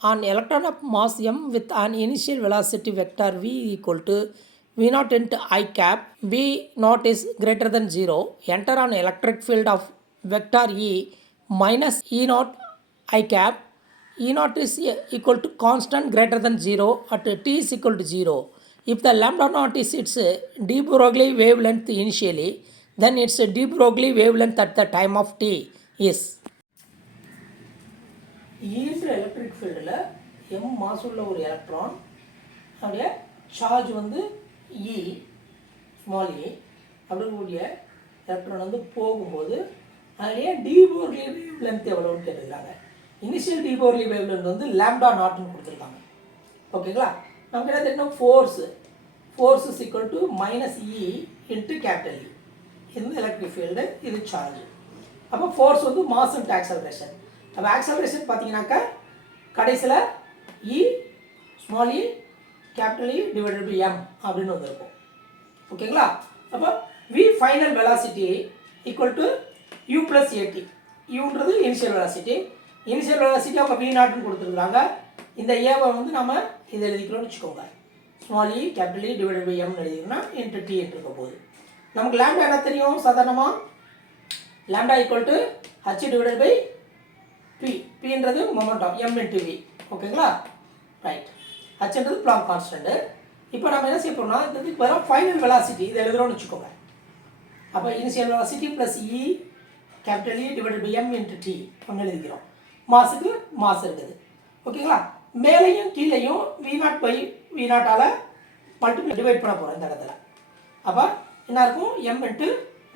an electron of mass m with an initial velocity vector v equal to v naught into I cap, v naught is greater than 0, enter an electric field of vector E minus E naught I cap, E naught is equal to constant greater than 0 at t is equal to 0. If the lambda naught is its de Broglie wavelength initially, then its de Broglie wavelength at the time of t is. ஈன்ற electric ஃபீல்டில் M mass உள்ள ஒரு electron அப்படிய charge வந்து இ small இ அப்படிங்கக்கூடிய electron வந்து போகும்போது அதுலேயே டி போர்லி வேவ் லென்த் எவ்வளோன்னு கேட்டுக்கிறாங்க. Initial de Broglie wave length வந்து லேம்டா நாட்னு கொடுத்துருக்காங்க. ஓகேங்களா, நமக்கு என்ன தெரியும், force is equal to minus E into capital E. இது எலக்ட்ரிக் ஃபீல்டு, இது சார்ஜ். அப்போ ஃபோர்ஸ் வந்து மாஸ் இன்ட்டு ஆக்சலரேஷன். அப்போ ஆக்சலரேஷன் பார்த்தீங்கன்னாக்கா கடைசியில் E small E capital E divided by M அப்படின்னு வந்திருக்கும். ஓகேங்களா, அப்போ V final velocity equal to U plus AT. யூன்றது இனிஷியல் வெலாசிட்டி. இனிஷியல் வெலாசிட்டி அவங்க வி நாட்னு கொடுத்துருக்குறாங்க. இந்த ஏவை வந்து நம்ம இதை எழுதிக்கிறோம்னு வச்சுக்கோங்க. Small E capital E divided by எம்னு எழுதிக்கிறோம்னா இன்ட்டு டி இருக்க போகுது. நமக்கு லேம்டா என்ன தெரியும், சாதாரணமாக lambda equal to H divided by P. பின்றது மொமெண்டம் எம் இன்ட்டு வி. ஓகேங்களா, ரைட். ஹச்ன்றது பிளாங்க் கான்ஸ்டன்ட். இப்போ நம்ம என்ன செய்ய போகிறோம்னா இதுக்கு வர ஃபைனல் வெலாசிட்டி இதை எழுதுகிறோம்னு வச்சுக்கோங்க. அப்போ initial velocity plus E capital E divided by M into T ஒன்று எழுதிக்கிறோம். மாஸுக்கு மாஸ் இருக்குது. ஓகேங்களா, மேலேயும் கீழேயும் வி நாட் பை வி நாட்டால் மல்டிப்ளை டிவைட் பண்ண போகிறோம் இந்த இடத்துல. அப்போ என்ன இருக்கும், M into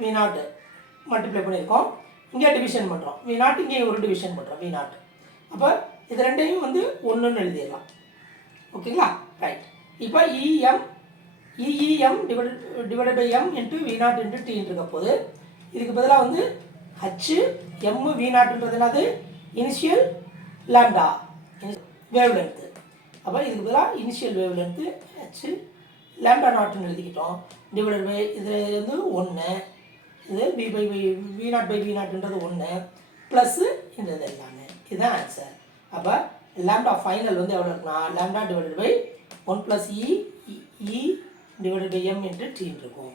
V naught multiply பண்ணியிருக்கோம். இங்கே டிவிஷன் பண்ணுறோம் வி நாட், இங்கே ஒரு டிவிஷன் பண்ணுறோம் வி நாட். அப்போ இது ரெண்டையும் வந்து ஒன்றுன்னு எழுதிடலாம். ஓகேங்களா, ரைட். இப்போ E M divided by M into V naught into டின்னு இருக்க போது இதுக்கு பதிலாக வந்து ஹச் எம் வி நாட்ன்றது என்னது, இனிஷியல் லேம்டா வேவ் லென்த்து. அப்போ இதுக்கு பதிலாக initial wave length H lambda நாட்னு எழுதிக்கிட்டோம். டிவைடட் பை இது வந்து 1, இது V by V naught by V நாட்ன்றது 1 ப்ளஸ்ஸு இன்றது எல்லாமே. இதுதான் ஆன்சர். அப்போ லேம்டா ஃபைனல் வந்து எவ்வளோ இருக்குன்னா lambda divided by 1 + E divided by M into டின்னு இருக்கும்.